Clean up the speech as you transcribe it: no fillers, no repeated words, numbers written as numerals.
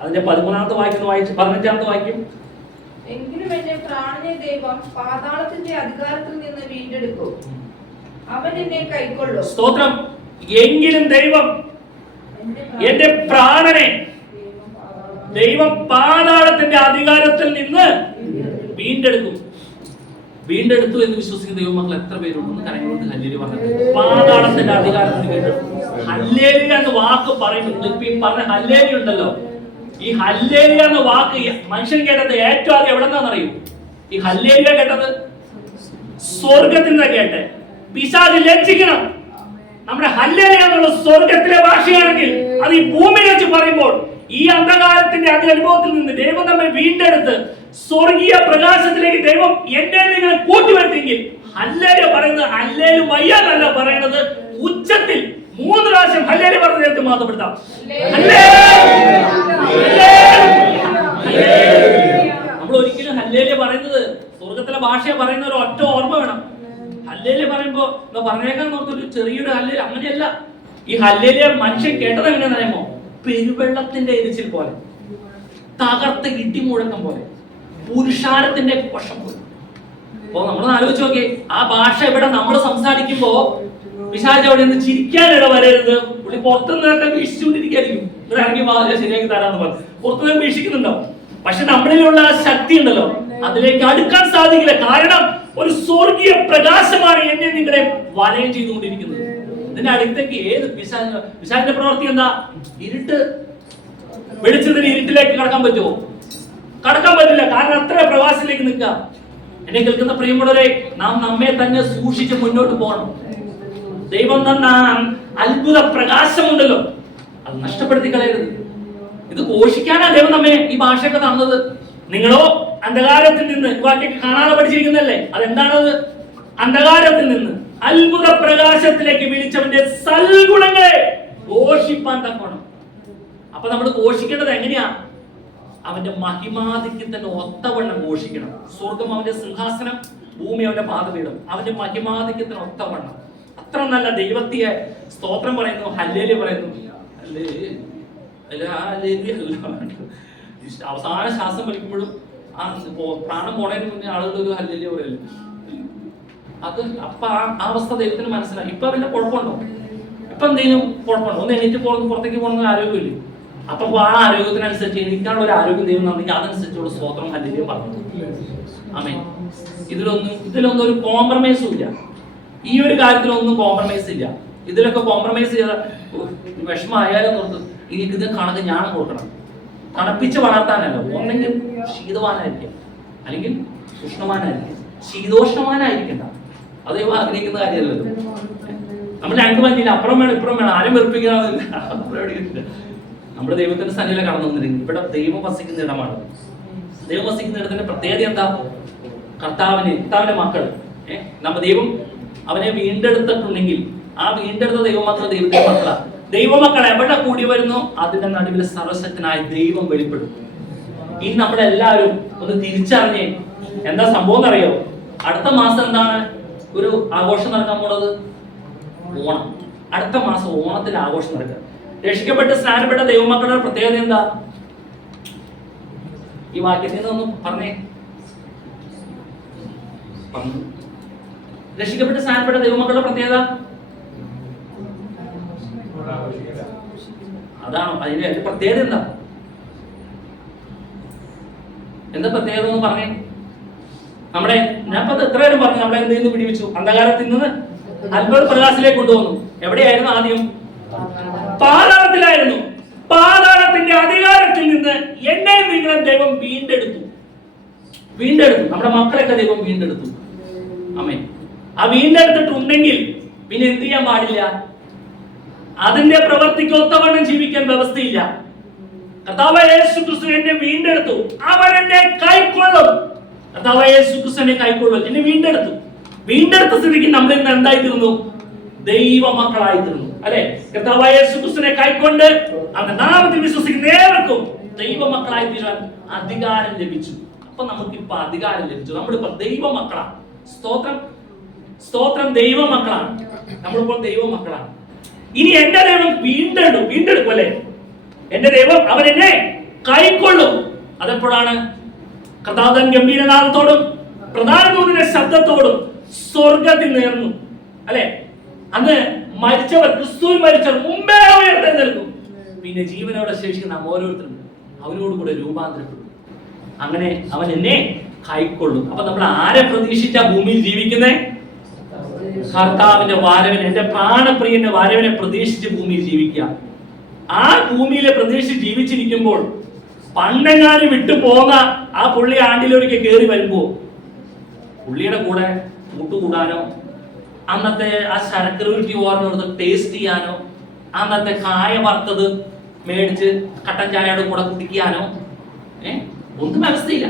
അതിന്റെ 13ാമത്തെ വായിച്ച് 15ാമത്തെ വാക്യം. എങ്കിലും എന്റെ പ്രാണനെ ദൈവം പാതാളത്തിന്റെ അധികാരത്തിൽ നിന്ന് വീണ്ടെടുക്കും, അവൻ എന്നെ കൈക്കൊള്ളും. സ്തോത്രം. എങ്കിലും ദൈവം എന്റെ പ്രാണനെ ദൈവം പാതാളത്തിന്റെ അധികാരത്തിൽ നിന്ന് വീണ്ടെടുക്കും. വീണ്ടെടുത്തു എന്ന് വിശ്വസിക്കുന്ന ദൈവമക്കൾ എത്ര പേരുണ്ടെന്ന് കരങ്ങളുണ്ട് ഹല്ലേലൂയ പറഞ്ഞത്. പാതാളത്തിന്റെ അധികാരത്തിൽ വീണ്ടെടുക്കും. ഹല്ലേലൂയ എന്ന വാക്ക് പറയുന്നത് ഇപ്പൊ ഈ പറഞ്ഞ ഹല്ലേലൂയ ഉണ്ടല്ലോ, ഈ ഹല്ലേലൂയ എന്ന വാക്ക് മനുഷ്യൻ കേട്ടത് ഏറ്റവും ആദ്യം എവിടെ നിന്നാണെന്നറിയും? ഈ ഹല്ലേലൂയ കേട്ടത് സ്വർഗത്തിൽ നിന്ന് കേട്ടെ. പിശാച് ലജ്ജിക്കണം. നമ്മുടെ ഹല്ലേലൂയ എന്നുള്ള സ്വർഗത്തിലെ ഭാഷയാണെങ്കിൽ അത് ഈ ഭൂമിയിൽ വെച്ച് പറയുമ്പോൾ ഈ അന്ധകാരത്തിന്റെ അതേ അനുഭവത്തിൽ നിന്ന് ദൈവം നമ്മെ വീണ്ടെടുത്ത് സ്വർഗീയ പ്രകാശത്തിലേക്ക് ദൈവം എന്നെ നിങ്ങളെ കൂട്ടിവരുത്തിയെങ്കിൽ ഹല്ലേലൂയ പറയുന്നത് ഹല്ലേലൂയ എന്നല്ല പറയുന്നത്, ഉച്ചത്തിൽ 3 പ്രാവശ്യം ഹല്ലേലൂയ പറഞ്ഞ നേരത്തെ മാത്രപ്പെടുത്താം. നമ്മൾ ഒരിക്കലും ഹല്ലേലൂയ പറയുന്നത് സ്വർഗത്തിലെ ഭാഷയെ പറയുന്ന ഒരു ഒറ്റ ഓർമ്മ വേണം. ഹല്ലേലൂയ പറയുമ്പോ പറഞ്ഞേക്കാൻ നോക്കൊരു ചെറിയൊരു ഹല്ലേലൂയ അങ്ങനെയല്ല. ഈ ഹല്ലേലൂയ മനുഷ്യൻ കേട്ടത് എങ്ങനെയാണെന്ന് അറിയുമോ? പെരുവെള്ളത്തിന്റെ എരിച്ചിൽ പോലെ, തകർത്ത ഇടിമുഴക്കം പോലെ, പുരുഷാരത്തിന്റെ വശം പോലെ. അപ്പൊ നമ്മൾ ആലോചിച്ച് നോക്കി, ആ ഭാഷ ഇവിടെ നമ്മൾ സംസാരിക്കുമ്പോ പിശാച് അവിടെ നിന്ന് ചിരിക്കാനിട വരരുത്. പുള്ളി പുറത്തുനിന്നൊക്കെ വീക്ഷിച്ചുകൊണ്ടിരിക്കുകയായിരിക്കും. ഇവിടെ ഇറങ്ങി ശരിയാക്കി തരാന്ന് പറഞ്ഞു പുറത്തുനിന്ന് വീക്ഷിക്കുന്നുണ്ടാവും. പക്ഷെ നമ്മളിലുള്ള ആ ശക്തി ഉണ്ടല്ലോ, അതിലേക്ക് അടുക്കാൻ സാധിക്കില്ല. കാരണം ഒരു സ്വർഗീയ പ്രകാശമാണ് എന്നെ നിങ്ങളെ വലയം ചെയ്തുകൊണ്ടിരിക്കുന്നത്. ഇതിന്റെ അടുത്തേക്ക് ഏത് പിശാചിന്റെ പ്രവൃത്തി എന്താ? ഇരുട്ട്. വെളിച്ചത്തിന് ഇരുട്ടിലേക്ക് കടക്കാൻ പറ്റുമോ? കടക്കാൻ പറ്റില്ല. കാരണം അത്ര പ്രവാസത്തിലേക്ക് നിൽക്കുക. എന്നെ കേൾക്കുന്ന പ്രിയമുള്ളവരെ, നാം നമ്മെ തന്നെ സൂക്ഷിച്ച് മുന്നോട്ട് പോകണം. ദൈവം തന്ന അത്ഭുത പ്രകാശമുണ്ടല്ലോ, അത് നഷ്ടപ്പെടുത്തി കളയരുത്. ഇത് ഘോഷിക്കാനാ ദൈവം നമ്മെ ഈ ഭാഷയൊക്കെ തന്നത്. നിങ്ങളോ അന്ധകാരത്തിൽ നിന്ന്, വാക്യൊക്കെ കാണാതെ പഠിച്ചിരിക്കുന്നല്ലേ, അതെന്താണത്? അന്ധകാരത്തിൽ നിന്ന് അത്ഭുത പ്രകാശത്തിലേക്ക് വിളിച്ചവന്റെ സൽഗുണങ്ങളെ ഘോഷിപ്പാൻ തക്കോണം. അപ്പൊ നമ്മൾ ഘോഷിക്കേണ്ടത് എങ്ങനെയാ? അവന്റെ മഹിമാധിക്യത്തിന്റെ ഒത്തവണ്ണം ഘോഷിക്കണം. സ്വർഗം അവന്റെ സിംഹാസനം, ഭൂമി അവന്റെ പാദപീഠം. അവന്റെ മഹിമാധിക്യത്തിന് ഒത്തവണ്ണം. അത്ര നല്ല ദൈവത്തെ സ്തോത്രം പറയുന്നു, ഹല്ലേലൂയ പറയുന്നു. അവസാന ശ്വാസം വലിക്കുമ്പോഴും ആ പ്രാണം പോണതിന് മുന്നേ ആളുകൾ ഒരു ഹല്ലേലൂയ പറയല്ലേ. അത് അപ്പൊ ആ അവസ്ഥ ദൈവത്തിന് മനസ്സിലായി. ഇപ്പൊ പിന്നെ കുഴപ്പമുണ്ടോ? ഇപ്പൊ എന്തെങ്കിലും കുഴപ്പമുണ്ടോ? ഒന്ന് എണീറ്റ് പോകുന്നത്, പുറത്തേക്ക് പോകുന്ന ആരോഗ്യമില്ലേ? അപ്പൊ ആ ആരോഗ്യത്തിനനുസരിച്ച് എനിക്കാനുള്ള ഒരു ആരോഗ്യം ദൈവം തന്നെങ്കിൽ അതനുസരിച്ചുള്ള സ്തോത്രം ഹല്ലേലൂയ പറഞ്ഞു. ആമേൻ. ഇതിലൊന്നും ഒരു കോംപ്രമൈസും ഇല്ല. ഈ ഒരു കാര്യത്തിലൊന്നും കോംപ്രമൈസ് ഇല്ല. ഇതിലൊക്കെ കോംപ്രമൈസ് ചെയ്താൽ വിഷമമായാലും നോക്ക്, ഇത് കണക്ക് ഞാൻ കൊടുക്കണം. തണുപ്പിച്ച് വളർത്താനല്ലോ. ഒന്നെങ്കിൽ ശീതവാനായിരിക്കും, അല്ലെങ്കിൽ ഉഷ്ണവാനായിരിക്കും. ശീതോഷ്ണവാനായിരിക്കണ്ട. അത് ആഗ്രഹിക്കുന്ന കാര്യമല്ലല്ലോ. നമ്മൾ രണ്ടു മഞ്ഞില്ല, അപ്പുറം വേണം ഇപ്പുറം വേണം, ആരും വെറുപ്പിക്കാറില്ല. നമ്മുടെ ദൈവത്തിന്റെ സന്നിധിയിലെ കടന്നു വന്നിരിക്കുന്നു. ഇവിടെ ദൈവം വസിക്കുന്ന ഇടമാണ്. ദൈവം വസിക്കുന്ന ഇടത്തിന്റെ പ്രത്യേകത എന്താ? കർത്താവിന്റെ മക്കൾ, നമ്മ ദൈവം അവനെ വീണ്ടെടുത്തിട്ടുണ്ടെങ്കിൽ ആ വീണ്ടെടുത്ത ദൈവമക്കൾ ദൈവത്തിന്റെ മക്കളാണ്. ദൈവമക്കൾ എവിടെ കൂടി വരുന്നു അതിന്റെ നടുവിൽ സർവശക്തനായ ദൈവം വെളിപ്പെടും. ഇനി നമ്മളെല്ലാവരും ഒന്ന് തിരിച്ചറിഞ്ഞേ എന്താ സംഭവം എന്നറിയോ? അടുത്ത മാസം എന്താണ് ഒരു ആഘോഷം നടക്കാൻ പോണത്? ഓണം. അടുത്ത മാസം ഓണത്തിന്റെ ആഘോഷം നടക്കുക. രക്ഷിക്കപ്പെട്ട് സ്നാനപ്പെട്ട ദൈവമക്കളുടെ പ്രത്യേകത എന്താ? ഈ വാക്യത്തിൽ നിന്നൊന്നും പറഞ്ഞേ. രക്ഷിക്കപ്പെട്ട് സ്നാനപ്പെട്ട ദൈവമക്കളുടെ പ്രത്യേകത അതാണോ? അതിന്റെ പ്രത്യേകത എന്താ? എന്താ പ്രത്യേകത എന്ന് പറഞ്ഞേ. നമ്മുടെ ഞാൻ എത്ര പേരും പറഞ്ഞു, നമ്മളെ എന്തിൽ നിന്ന് പിടിവെച്ചു? അന്ധകാരത്തിൽ നിന്ന് അത്ഭുത പ്രകാശത്തിലേക്ക് കൊണ്ടുവന്നു. എവിടെയായിരുന്നു ആദ്യം? പാതാളത്തിലായിരുന്നു. പാതാളത്തിന്റെ അധികാരത്തിൽ നിന്ന് എന്നെ നിങ്ങളെ ദൈവം വീണ്ടെടുത്തു. നമ്മുടെ മക്കളെയൊക്കെ ദൈവം വീണ്ടെടുത്തു. ആമേൻ. ആ വീണ്ടെടുത്തിട്ടുണ്ടെങ്കിൽ പിന്നെ എന്ത് ചെയ്യാൻ പാടില്ല? അതിന്റെ പ്രവർത്തിക്ക് ഒത്തവണ്ണം ജീവിക്കാൻ വ്യവസ്ഥയില്ല. കർത്താവായ യേശു ക്രിസ്തു എന്നെ വീണ്ടെടുത്തു, അവൻ എന്നെ കൈക്കൊള്ളും. കർത്താവായ യേശു ക്രിസ്തു എന്നെ കൈക്കൊള്ളും. എന്നെ വീണ്ടെടുത്ത സ്ഥിതിക്ക് നമ്മൾ ഇന്ന് എന്തായിത്തീർന്നു? ദൈവമക്കളായിത്തീർന്നു. അല്ലെ? കർത്താവായ യേശു ക്രിസ്തുവിനെ കൈക്കൊണ്ട് അവന്റെ നാമത്തിൽ വിശ്വസിക്കുന്ന ഏവർക്കും ദൈവമക്കളായി തീരാൻ അധികാരം ലഭിച്ചു. അപ്പൊ നമുക്കിപ്പോ അധികാരം ലഭിച്ചു. നമ്മളിപ്പോ ദൈവമക്കളാണ്. സ്തോത്രം, ദൈവമക്കളാണ്. നമ്മളിപ്പോൾ ദൈവമക്കളാണ്. ഇനി എന്റെ ദൈവം വീണ്ടെടുക്കും അല്ലെ? എന്റെ ദൈവം അവൻ എന്നെ കൈക്കൊള്ളും. അതെപ്പോഴാണ്? കർത്താവ് ഗംഭീരനാഥത്തോടും പ്രധാന ദൂതന്റെ ശബ്ദത്തോടും സ്വർഗത്തിൽ നേർന്നു. അല്ലെ, അന്ന് മരിച്ചവർ, ക്രിസ്തുവിൽ മരിച്ചവർ മുമ്പേ ഉയർത്തെഴുന്നേൽക്കും. പിന്നെ ജീവനോടെ ശേഷിക്കുന്ന നാം ഓരോരുത്തരും അവനോട് കൂടെ രൂപാന്തരപ്പെടും. അങ്ങനെ അവൻ എന്നെ കൈക്കൊള്ളും. അപ്പൊ നമ്മൾ ആരെ പ്രതീക്ഷിച്ച ഭൂമിയിൽ ജീവിക്കുന്നേ? കർത്താവിന്റെ വാരവൻ, എന്റെ പ്രാണപ്രിയന്റെ വാരവനെ പ്രതീക്ഷിച്ച് ഭൂമിയിൽ ജീവിക്കുക. ആ ഭൂമിയിലെ പ്രതീക്ഷിച്ച് ജീവിച്ചിരിക്കുമ്പോൾ പണ്ടെങ്ങാനും വിട്ടു പോന്ന ആ പുള്ളി ആണ്ടിലൊരിക്കൽ കയറി വരുമ്പോ പുള്ളിയുടെ കൂടെ കൂട്ടുകൂടാനോ, അന്നത്തെ ആ ശരക്കരൂരിക്ക് ഓർമ്മ ടേസ്റ്റ് ചെയ്യാനോ, അന്നത്തെ കായ വറുത്തത് മേടിച്ച് കട്ടൻ ചായയുടെ കൂടെ കുടിക്കാനോ ഒന്നും വ്യവസ്ഥയില്ല.